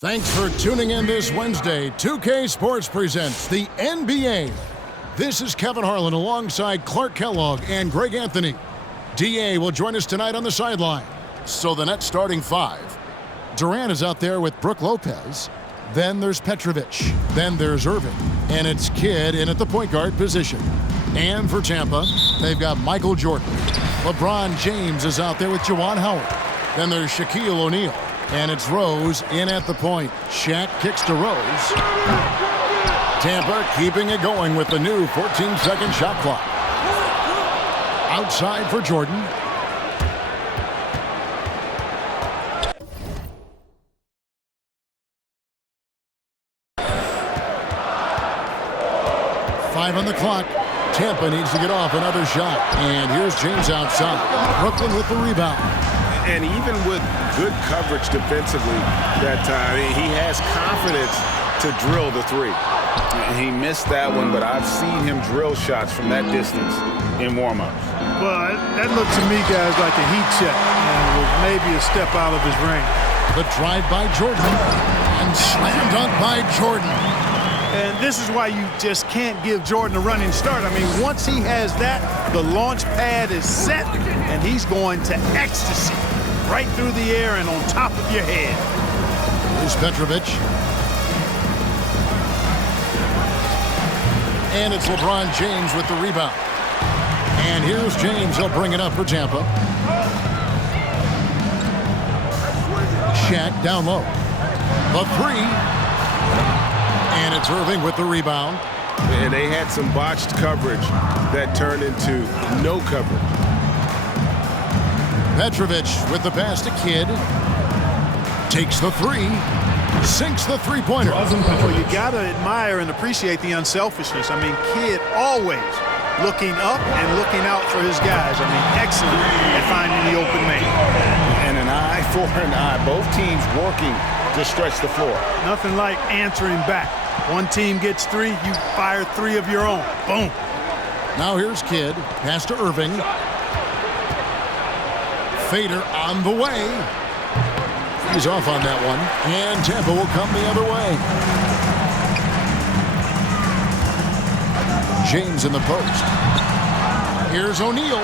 Thanks for tuning in this Wednesday. 2K Sports presents the NBA. This is Kevin Harlan alongside Clark Kellogg and Greg Anthony. DA will join us tonight on the sideline. So the Nets starting five. Durant is out there with Brook Lopez. Then there's Petrovic. Then there's Irving. And it's Kidd in at the point guard position. And for Tampa, they've got Michael Jordan. LeBron James is out there with Juwan Howard. Then there's Shaquille O'Neal. And it's Rose in at the point. Shaq kicks to Rose. Tampa keeping it going with the new 14-second shot clock. Outside for Jordan. Five on the clock. Tampa needs to get off another shot. And here's James outside. Brooklyn with the rebound. And even with good coverage defensively that time, he has confidence to drill the three. He missed that one, but I've seen him drill shots from that distance in warm-ups. Well, that looked to me, guys, like a heat check, and was maybe a step out of his range. The drive by Jordan, and slam dunk by Jordan. And this is why you just can't give Jordan a running start. I mean, once he has that, the launch pad is set, and he's going to ecstasy right through the air and on top of your head. Here's Petrovic. And it's LeBron James with the rebound. And here's James. He'll bring it up for Tampa. Shaq down low. The three. And it's Irving with the rebound. And they had some botched coverage that turned into no coverage. Petrovic with the pass to Kidd. Takes the three. Sinks the three-pointer. Well, you got to admire and appreciate the unselfishness. I mean, Kidd always looking up and looking out for his guys. I mean, excellent at finding the open man. And an eye for an eye. Both teams working to stretch the floor. Nothing like answering back. One team gets three, you fire three of your own. Boom. Now here's Kidd. Pass to Irving. Fader on the way. He's off on that one. And Tampa will come the other way. James in the post. Here's O'Neal.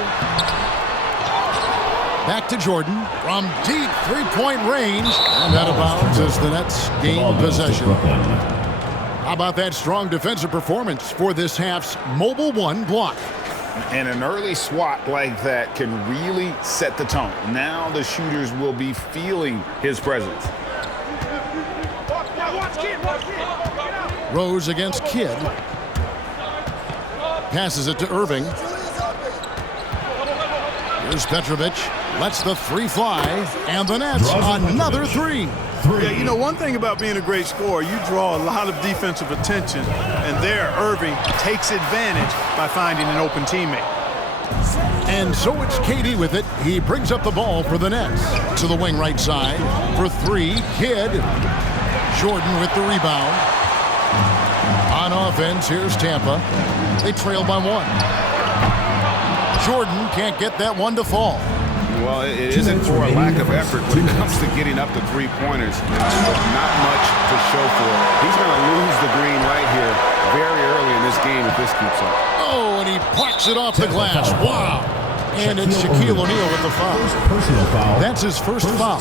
Back to Jordan from deep three-point range. And out of bounds as the Nets gain possession. How about that strong defensive performance for this half's Mobile One block? And an early swat like that can really set the tone. Now the shooters will be feeling his presence. Rose against Kidd. Passes it to Irving. Here's Petrovic. Lets the three fly. And the Nets another three. Yeah, you know, one thing about being a great scorer, you draw a lot of defensive attention, and there Irving takes advantage by finding an open teammate. And so it's KD with it. He brings up the ball for the Nets. To the wing right side. For three, Kidd. Jordan with the rebound. On offense, here's Tampa. They trail by one. Jordan can't get that one to fall. Well, it isn't for a lack of effort when it comes to getting up to three-pointers. Not much to show for it. He's going to lose the green right here very early in this game if this keeps up. Oh, and he plucks it off the glass. Wow. And it's Shaquille O'Neal with the foul. That's his first foul.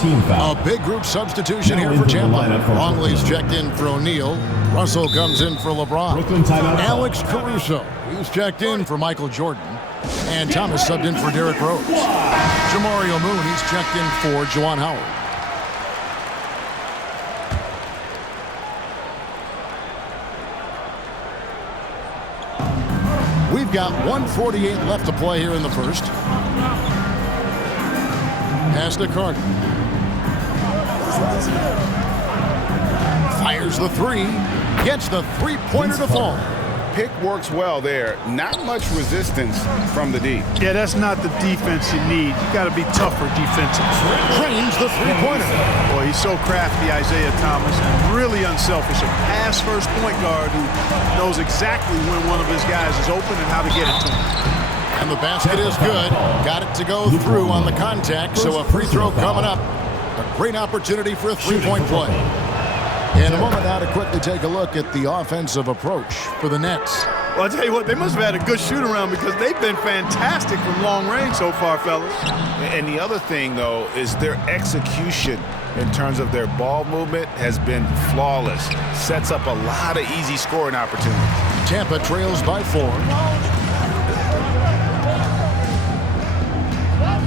A big group substitution here for Tampa. Longley's checked in for O'Neal. Russell comes in for LeBron. Alex Caruso, he's checked in for Michael Jordan. And Thomas subbed in for Derrick Rose. Jamario Moon, he's checked in for Juwan Howard. We've got 1:48 left to play here in the first. Pass to Carter. Fires the three. Gets the three-pointer to fall. Pick works well there. Not much resistance from the D. Yeah, that's not the defense you need. You got to be tougher defensively. Drains the three-pointer. Boy, he's so crafty, Isaiah Thomas, and really unselfish. A pass-first point guard who knows exactly when one of his guys is open and how to get it to him. And the basket is good. Got it to go through on the contact, so a free throw coming up. A great opportunity for a three-point play. In a moment now to quickly take a look at the offensive approach for the Nets. Well, I'll tell you what, they must have had a good shoot-around because they've been fantastic from long range so far, fellas. And the other thing, though, is their execution in terms of their ball movement has been flawless. Sets up a lot of easy scoring opportunities. Tampa trails by 4.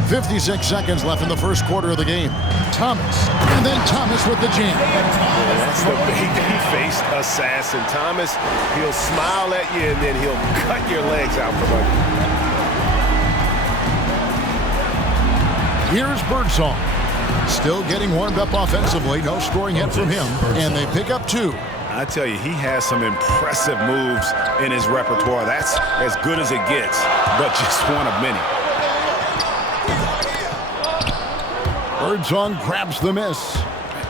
56 seconds left in the first quarter of the game. Thomas, and then Thomas with the jam. That's the baby face assassin. Thomas, he'll smile at you, and then he'll cut your legs out from under. Here's Birdsong. Still getting warmed up offensively. No scoring hit from him. And they pick up 2. I tell you, he has some impressive moves in his repertoire. That's as good as it gets, but just one of many. Birdsong grabs the miss.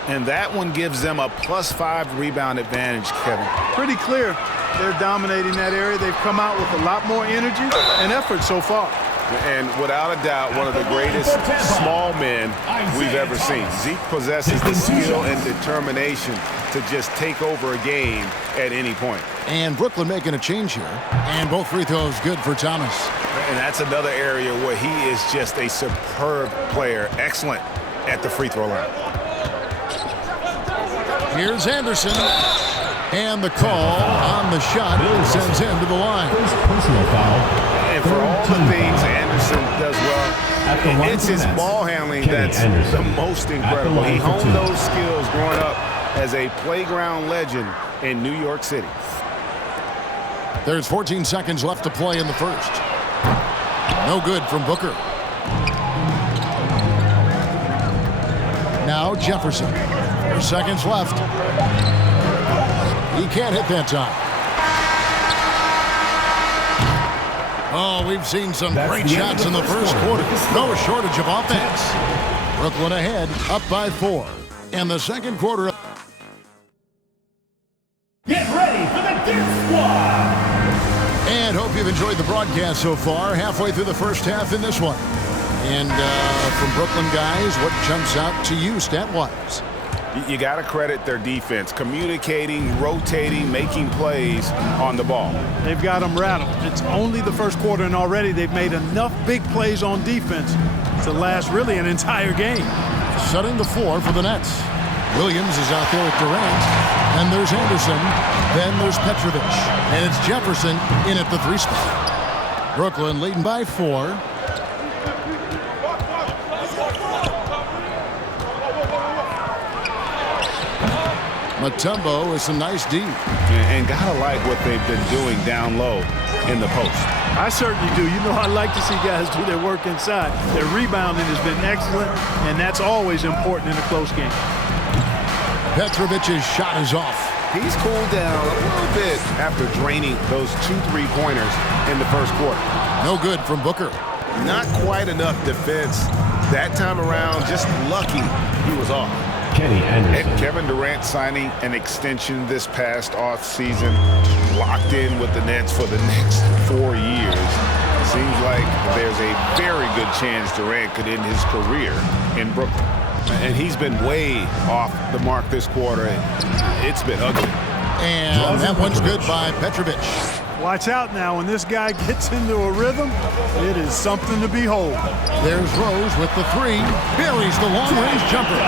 And that one gives them a +5 rebound advantage, Kevin. Pretty clear. They're dominating that area. They've come out with a lot more energy and effort so far. And without a doubt, one of the greatest small men we've ever seen. Zeke possesses the skill and determination to just take over a game at any point. And Brooklyn making a change here. And both free throws good for Thomas. And that's another area where he is just a superb player. Excellent at the free throw line. Here's Anderson. And the call on the shot sends him to the line. Personal foul. And for all the things Anderson does well, it's his ball handling that's the most incredible. He honed those skills growing up as a playground legend in New York City. There's 14 seconds left to play in the first. No good from Booker. Now Jefferson. 4 seconds left. He can't hit that time. Oh, we've seen some great shots in the first quarter. No shortage of offense. Brooklyn ahead, up by 4. In the second quarter. Get ready for the Dirt Squad! And hope you've enjoyed the broadcast so far. Halfway through the first half in this one. And from Brooklyn guys, what jumps out to you stat-wise? You got to credit their defense, communicating, rotating, making plays on the ball. They've got them rattled. It's only the first quarter, and already they've made enough big plays on defense to last really an entire game. Setting the floor for the Nets. Williams is out there with Durant. And there's Anderson. Then there's Petrovic. And it's Jefferson in at the 3 spot. Brooklyn leading by 4. Mutombo with some nice D. And gotta like what they've been doing down low in the post. I certainly do. You know, I like to see guys do their work inside. Their rebounding has been excellent, and that's always important in a close game. Petrovic's shot is off. He's cooled down a little bit after draining those 2 3-pointers in the first quarter. No good from Booker. Not quite enough defense. That time around, just lucky he was off. Kenny Anderson. And Kevin Durant signing an extension this past offseason, locked in with the Nets for the next 4 years. Seems like there's a very good chance Durant could end his career in Brooklyn. And he's been way off the mark this quarter. It's been ugly. And that one's good by Petrovic. Watch out now. When this guy gets into a rhythm, it is something to behold. There's Rose with the 3. Buries the long-range jumper.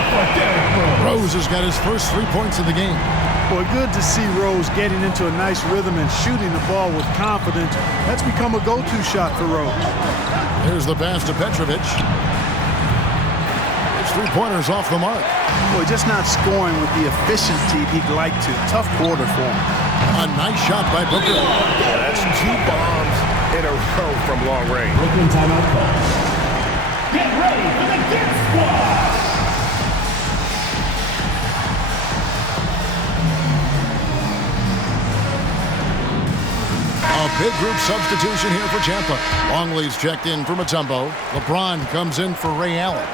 Rose has got his first 3 points of the game. Boy, good to see Rose getting into a nice rhythm and shooting the ball with confidence. That's become a go-to shot for Rose. There's the pass to Petrovic. His 3-pointers off the mark. Boy, just not scoring with the efficiency he'd like to. Tough quarter for him. A nice shot by Booker. Yeah, that's 2 bombs in a row from long range. Brooklyn timeout call. Get ready for the Dirt Squad! A big group substitution here for Tampa. Longley's checked in for Mutombo. LeBron comes in for Ray Allen.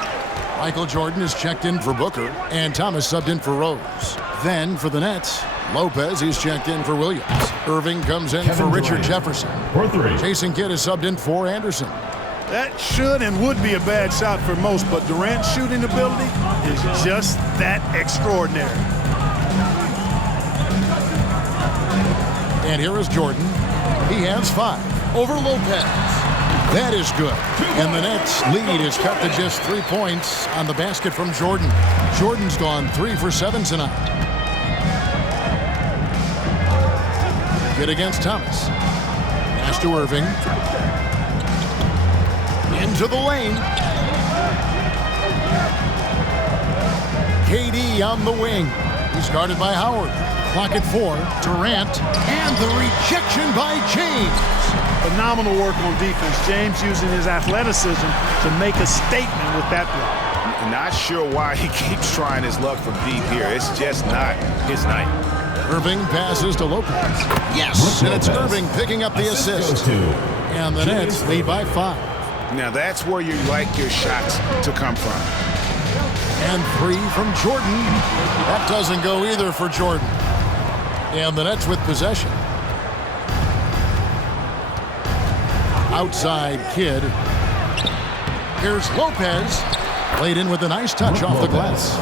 Michael Jordan is checked in for Booker. And Thomas subbed in for Rose. Then for the Nets, Lopez is checked in for Williams. Irving comes in for Richard Jefferson. For 3. Jason Kidd is subbed in for Anderson. That should and would be a bad shot for most, but Durant's shooting ability is just that extraordinary. And here is Jordan. He has 5 over Lopez. That is good. And the Nets' lead is cut to just 3 points on the basket from Jordan. Jordan's gone 3 for 7 tonight. Hit against Thomas. Pass to Irving. Into the lane. KD on the wing. He's guarded by Howard. Clock at 4. Durant. And the rejection by James. Phenomenal work on defense. James using his athleticism to make a statement with that play. Not sure why he keeps trying his luck from deep here. It's just not his night. Irving passes to Lopez. Yes, and it's Irving picking up the assist. And the Nets lead by 5. Now that's where you like your shots to come from. And 3 from Jordan. That doesn't go either for Jordan. And the Nets with possession. Outside Kidd. Here's Lopez. Laid in with a nice touch off the glass.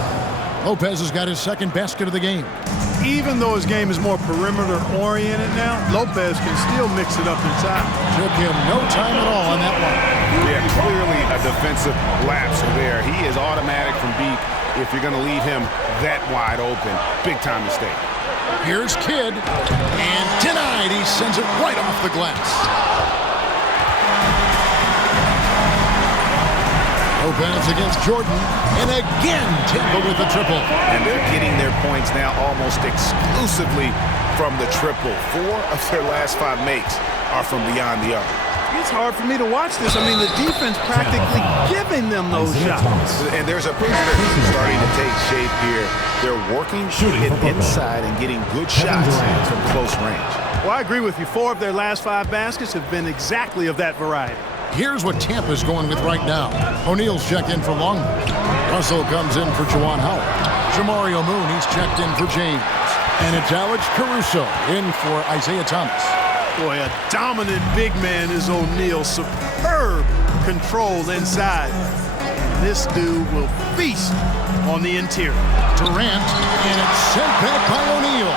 Lopez has got his 2nd basket of the game. Even though his game is more perimeter-oriented now, Lopez can still mix it up inside. Took him no time at all on that one. Yeah, clearly a defensive lapse there. He is automatic from deep if you're going to leave him that wide open. Big-time mistake. Here's Kidd. And denied. He sends it right off the glass. Lopez against Jordan, and again Tampa with the triple. And they're getting their points now almost exclusively from the triple. 4 of their last 5 makes are from beyond the arc. It's hard for me to watch this. I mean, the defense practically giving them those shots. And there's a pattern starting to take shape here. They're working it inside and getting good shots from close range. Well, I agree with you. 4 of their last 5 baskets have been exactly of that variety. Here's what Tampa's going with right now. O'Neal's checked in for Longman. Russell comes in for Juwan Howard. Jamario Moon, he's checked in for James. And it's Alex Caruso in for Isaiah Thomas. Boy, a dominant big man is O'Neal. Superb control inside. This dude will feast on the interior. Durant, and it's sent back by O'Neal.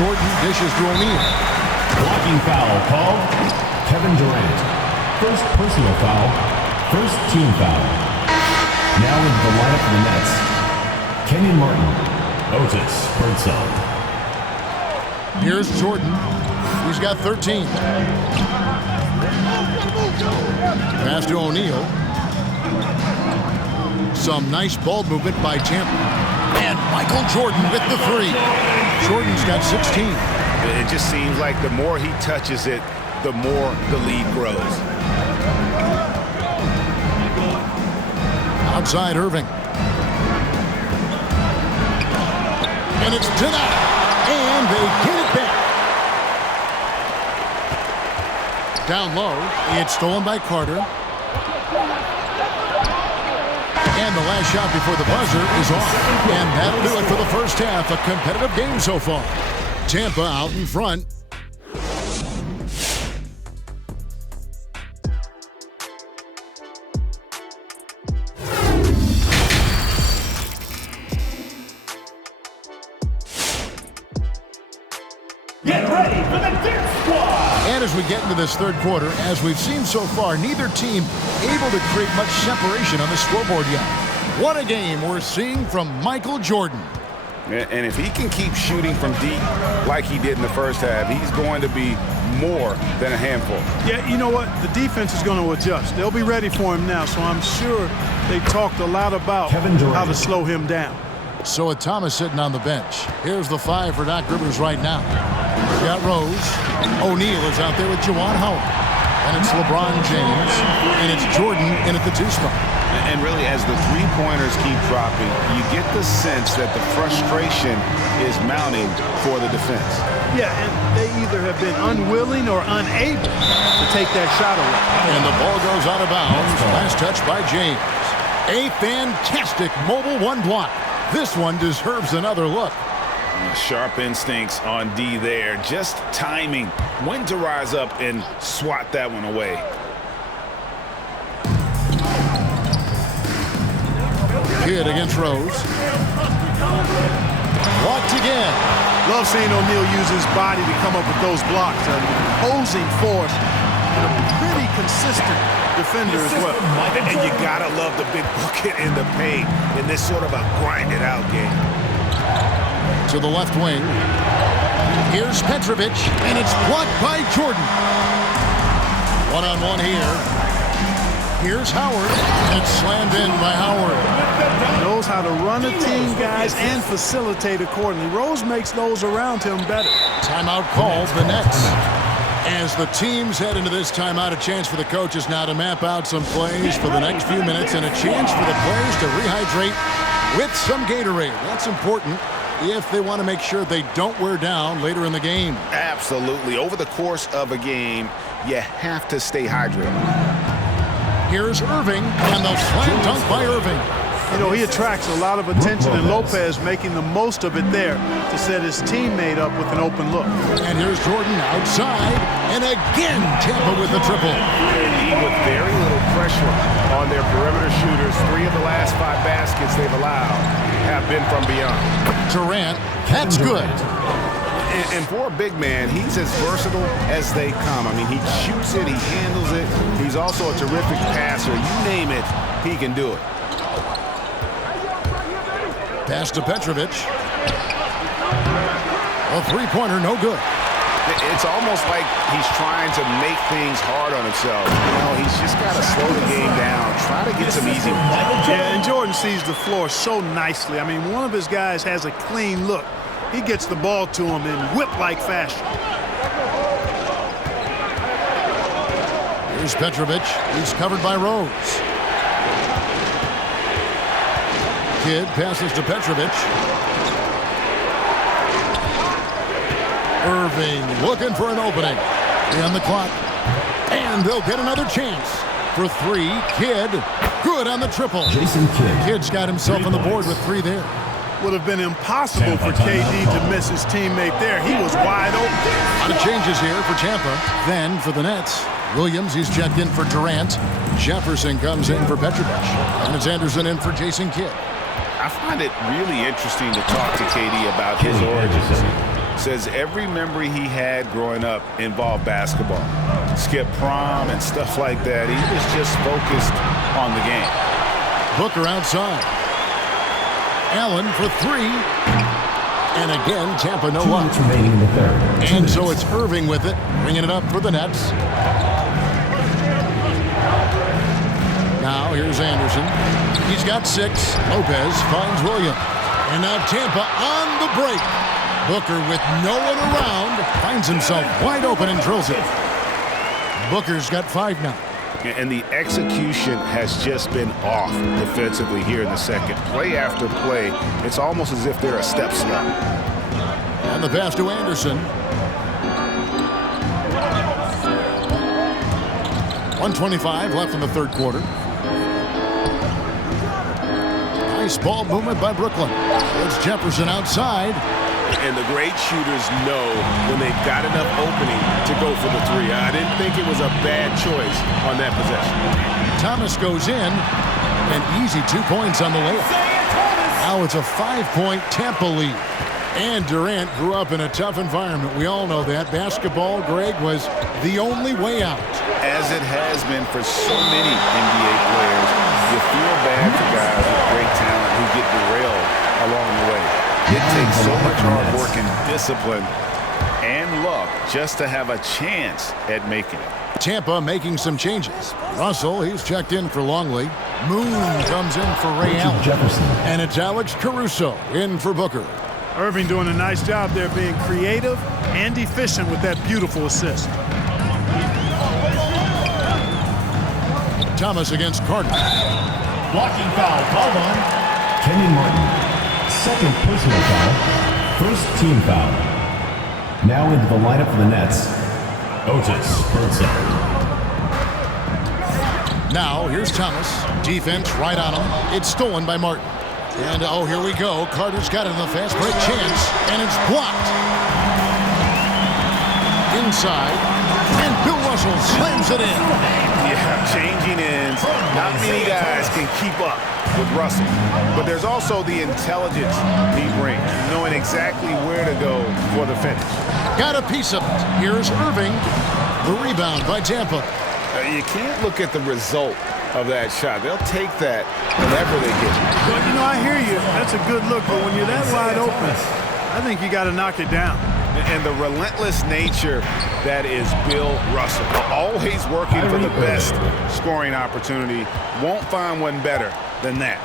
Jordan dishes to O'Neal. Blocking foul called Kevin Durant. First personal foul, first team foul. Now into the lineup for the Nets, Kenyon Martin, Otis Birdsong. Here's Jordan. He's got 13. Pass to O'Neal. Some nice ball movement by Tampa. And Michael Jordan with the 3. Jordan's got 16. It just seems like the more he touches it, the more the lead grows. Outside Irving. And it's denied. And they get it back. Down low. It's stolen by Carter. And the last shot before the buzzer is off. And that'll do it for the first half. A competitive game so far. Tampa out in front. Get ready for the Dip Squad! And as we get into this 3rd quarter, as we've seen so far, neither team able to create much separation on the scoreboard yet. What a game we're seeing from Michael Jordan. And if he can keep shooting from deep like he did in the first half, he's going to be more than a handful. Yeah, you know what? The defense is going to adjust. They'll be ready for him now, so I'm sure they talked a lot about how to slow him down. So with Thomas sitting on the bench, here's the 5 for Doc Rivers right now. We've got Rose. O'Neal is out there with Juwan Howard. And it's LeBron James. And it's Jordan in at the 2 spot. And really, as the 3-pointers keep dropping, you get the sense that the frustration is mounting for the defense. Yeah, and they either have been unwilling or unable to take that shot away. And the ball goes out of bounds. Last touch by James. A fantastic mobile 1 block. This one deserves another look. Sharp instincts on D there. Just timing when to rise up and swat that one away. Kidd against Rose. Blocked again. Love seeing O'Neal use his body to come up with those blocks. An opposing force and a pretty consistent defender as well. And you gotta love the big bucket in the paint in this sort of a grinded out game. To the left wing. Here's Petrovic, and it's blocked by Jordan. One-on-one here. Here's Howard, and it's slammed in by Howard. Knows how to run a team, guys, and facilitate accordingly. Rose makes those around him better. Timeout called, the Nets. As the teams head into this timeout, a chance for the coaches now to map out some plays for the next few minutes and a chance for the players to rehydrate with some Gatorade. That's important if they want to make sure they don't wear down later in the game. Absolutely. Over the course of a game, you have to stay hydrated. Here's Irving, and the slam dunk by Irving. You know, he attracts a lot of attention, and Lopez making the most of it there to set his teammate up with an open look. And here's Jordan outside, and again Tampa with the triple. With very little pressure on their perimeter shooters, 3 of the last 5 baskets they've allowed have been from beyond. Durant, that's good. And for a big man, he's as versatile as they come. I mean, he shoots it, he handles it. He's also a terrific passer. You name it, he can do it. Pass to Petrovic. A three-pointer, no good. It's almost like he's trying to make things hard on himself. You know, he's just got to slow the game down, try to get some easy ones. Yeah, and Jordan sees the floor so nicely. I mean, one of his guys has a clean look. He gets the ball to him in whip-like fashion. Here's Petrovic. He's covered by Rose. Kidd passes to Petrovic. Irving looking for an opening. 3 on the clock. And they'll get another chance. For 3, Kidd. Good on the triple. Jason Kidd. Kidd's got himself on the board with 3 there. Would have been impossible for KD to miss his teammate there. He was wide open. A lot of changes here for Tampa. Then for the Nets, Williams, he's checked in for Durant. Jefferson comes in for Petrovic. And it's Anderson in for Jason Kidd. I find it really interesting to talk to KD about his origins. Says every memory he had growing up involved basketball. Skip prom and stuff like that. He was just focused on the game. Booker outside. Allen for 3. And again, Tampa no 2 luck. minutes remaining in the third. And so it's Irving with it, bringing it up for the Nets. Now here's Anderson. He's got 6. Lopez finds Williams. And now Tampa on the break. Booker with no one around finds himself wide open and drills it. Booker's got 5 now. And the execution has just been off defensively here in the second. Play after play, it's almost as if they're a step slow. And the pass to Anderson. 1:25 left in the third quarter. Nice ball movement by Brooklyn. It's Jefferson outside. And the great shooters know when they've got enough opening to go for the 3. I didn't think it was a bad choice on that possession. Thomas goes in, and easy 2 points on the layup. Now it's a 5-point Tampa lead. And Durant grew up in a tough environment. We all know that. Basketball, Greg, was the only way out. As it has been for so many NBA players, you feel bad for guys with great talent who get derailed along the way. It takes so much hard work and discipline and luck just to have a chance at making it. Tampa making some changes. Russell, he's checked in for Longley. Moon comes in for Ray Allen. Jefferson. And it's Alex Caruso in for Booker. Irving doing a nice job there being creative and efficient with that beautiful assist. Thomas against Carter. Blocking foul called on. Kenyon Martin. Second personal foul. First team foul. Now into the lineup for the Nets. Otis Burnside. Now here's Thomas. Defense right on him. It's stolen by Martin. And oh, here we go. Carter's got it in the fast break chance, and it's blocked. Inside, and Bill Russell slams it in. Yeah, changing ends. Not many guys can keep up with Russell. But there's also the intelligence he brings, knowing exactly where to go for the finish. Got a piece of it. Here's Irving. The rebound by Tampa. You can't look at the result of that shot. They'll take that whenever they get it. Well, you know, I hear you. That's a good look, but when you're that wide open, I think you got to knock it down. And the relentless nature that is Bill Russell. Always working for the best scoring opportunity. Won't find one better than that.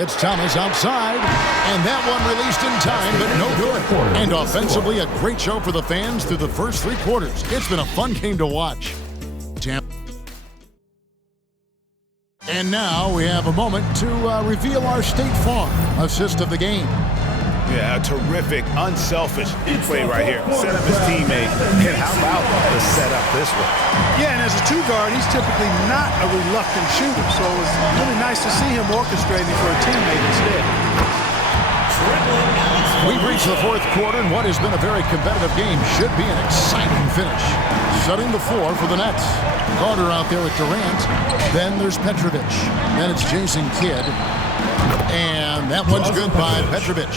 It's Thomas outside, and that one released in time, but no good. And offensively, a great show for the fans through the first 3 quarters. It's been a fun game to watch. And now we have a moment to reveal our State Farm assist of the game. Yeah, a terrific, unselfish play right here. Set up his teammate. And how about the setup this way? Yeah, and as a 2-guard, he's typically not a reluctant shooter, so it was really nice to see him orchestrating for a teammate instead. We've reached the 4th quarter, and what has been a very competitive game should be an exciting finish. Setting the floor for the Nets. Carter out there with Durant. Then there's Petrovic. Then it's Jason Kidd. And that one's good by Petrovic.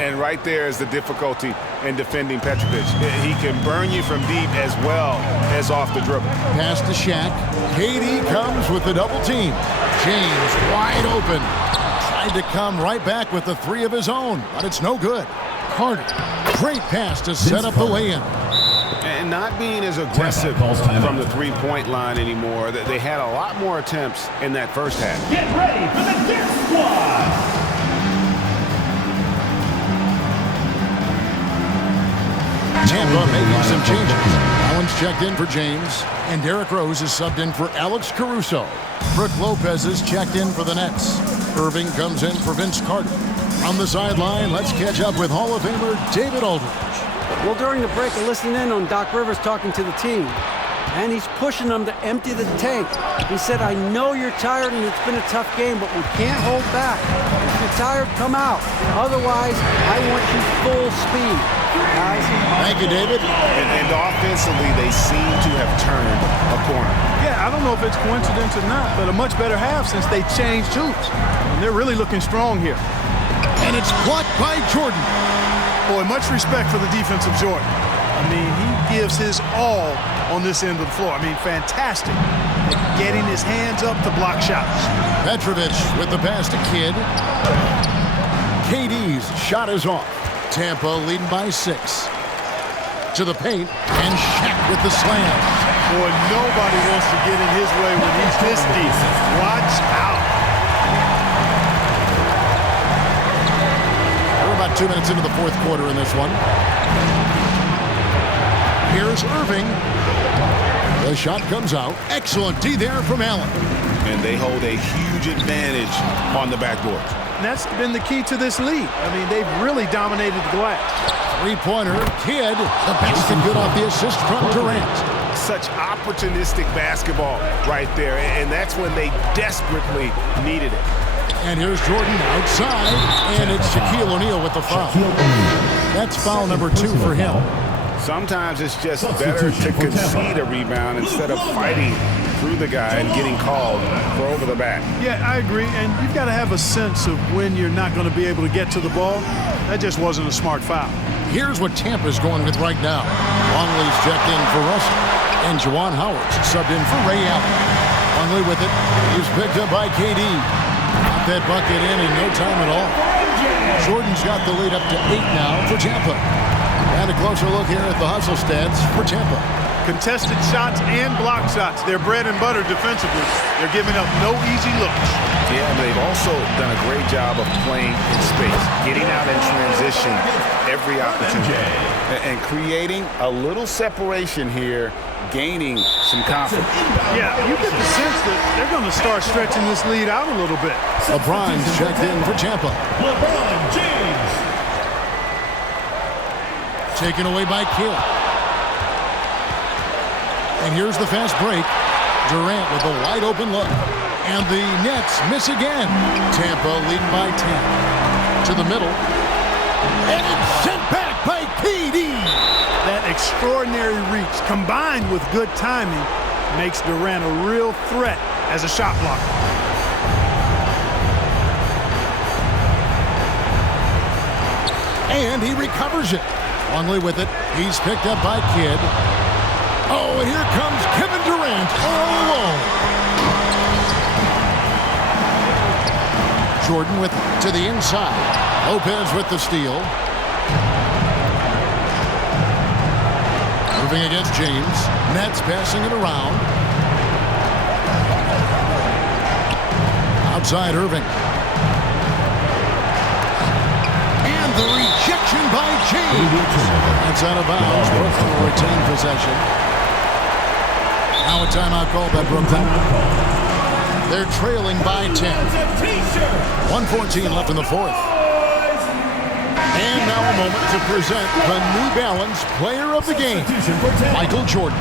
And right there is the difficulty in defending Petrovic. He can burn you from deep as well as off the dribble. Pass to Shaq. KD comes with the double team. James wide open. Tried to come right back with the 3 of his own, but it's no good. Carter, great pass to set up the lay-in. And not being as aggressive from the 3-point line anymore. They had a lot more attempts in that first half. Get ready for the Dip Squad. Tampa making some changes. Allen's checked in for James, and Derrick Rose is subbed in for Alex Caruso. Brook Lopez is checked in for the Nets. Irving comes in for Vince Carter. On the sideline, let's catch up with Hall of Famer David Aldridge. Well, during the break, I listened in on Doc Rivers talking to the team, and he's pushing them to empty the tank. He said, I know you're tired and it's been a tough game, but we can't hold back. If you're tired, come out. Otherwise, I want you full speed, guys. Thank you, David. And offensively, they seem to have turned a corner. Yeah, I don't know if it's coincidence or not, but a much better half since they changed hoops. And they're really looking strong here. And it's blocked by Jordan. Boy, much respect for the defensive Jordan. I mean, he gives his all on this end of the floor. I mean, fantastic at getting his hands up to block shots. Petrovic with the pass to Kidd. KD's shot is off. Tampa leading by 6. To the paint, and Shaq with the slam. Boy, nobody wants to get in his way when he's this deep. Watch out. We're about 2 minutes into the 4th quarter in this one. Here's Irving. The shot comes out. Excellent D there from Allen. And they hold a huge advantage on the backboard. And that's been the key to this lead. I mean, they've really dominated the glass. 3-pointer, Kidd. The basket good off the assist from Durant. Such opportunistic basketball right there. And that's when they desperately needed it. And here's Jordan outside. And it's Shaquille O'Neal with the foul. That's foul number 2 for him. Sometimes it's just better to concede a rebound instead of fighting through the guy and getting called for over the back. Yeah, I agree. And you've got to have a sense of when you're not going to be able to get to the ball. That just wasn't a smart foul. Here's what Tampa's going with right now. Longley's checked in for Russell. And Juwan Howard's subbed in for Ray Allen. Longley with it. He's picked up by KD. Got that bucket in no time at all. Jordan's got the lead up to 8 now for Tampa. And a closer look here at the hustle stats for Tampa. Contested shots and block shots. They're bread and butter defensively. They're giving up no easy looks. Yeah, and they've also done a great job of playing in space, getting out in transition every opportunity, and creating a little separation here, gaining some confidence. Yeah, you get the sense that they're going to start stretching this lead out a little bit. LeBron's checked in for Tampa. LeBron James. Taken away by Kidd. And here's the fast break. Durant with a wide open look. And the Nets miss again. Tampa leading by 10. To the middle. And it's sent back by KD. That extraordinary reach combined with good timing makes Durant a real threat as a shot blocker. And he recovers it. Longley with it. He's picked up by Kidd. Oh, and here comes Kevin Durant all alone. Jordan with it to the inside. Lopez with the steal. Moving against James. Nets passing it around. Outside Irving. And the rejection by James. That's out of bounds. Brooklyn will retain possession. Now a timeout called by Brooklyn. They're trailing by 10. 1:14 left in the fourth. And now a moment to present the New Balance Player of the Game, Michael Jordan.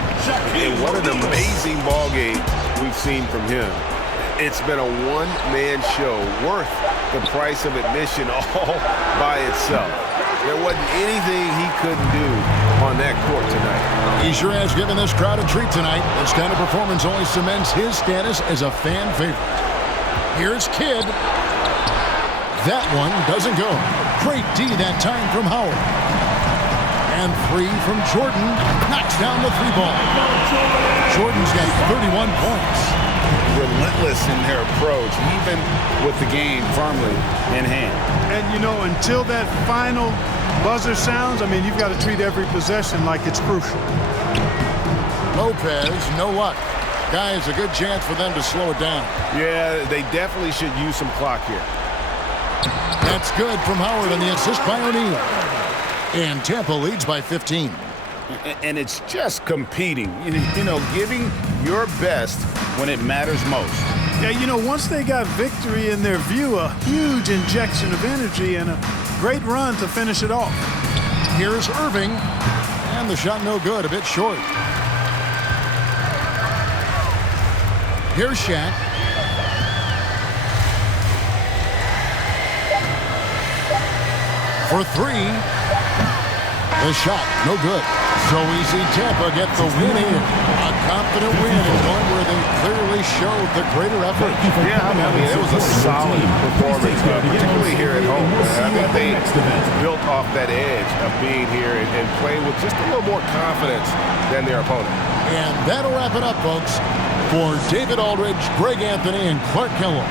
And what an amazing ball game we've seen from him. It's been a one-man show worth the price of admission all by itself. There wasn't anything he couldn't do on that court tonight. He sure has given this crowd a treat tonight. This kind of performance only cements his status as a fan favorite. Here's Kidd. That one doesn't go. Great D that time from Howard. And three from Jordan. Knocks down the three ball. Jordan's got 31 points. Relentless in their approach, even with the game firmly in hand. And, you know, until that final buzzer sounds, I mean, you've got to treat every possession like it's crucial. Lopez, no luck. Guys, a good chance for them to slow it down. Yeah, they definitely should use some clock here. That's good from Howard on the assist by O'Neal. And Tampa leads by 15. And it's just competing, you know, giving your best when it matters most. Yeah, you know, once they got victory in their view, a huge injection of energy and a great run to finish it off. Here's Irving. And the shot no good, a bit short. Here's Shaq. For three. The shot, no good. So easy, Tampa get the win here. A confident win and one where they clearly showed the greater effort. Yeah, I mean, it was a solid performance, particularly here at home. I think they built off that edge of being here and playing with just a little more confidence than their opponent. And that'll wrap it up, folks. For David Aldridge, Greg Anthony, and Clark Kellogg,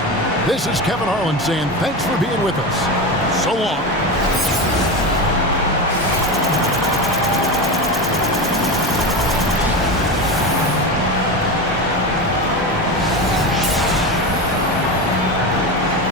this is Kevin Harlan saying thanks for being with us. So long.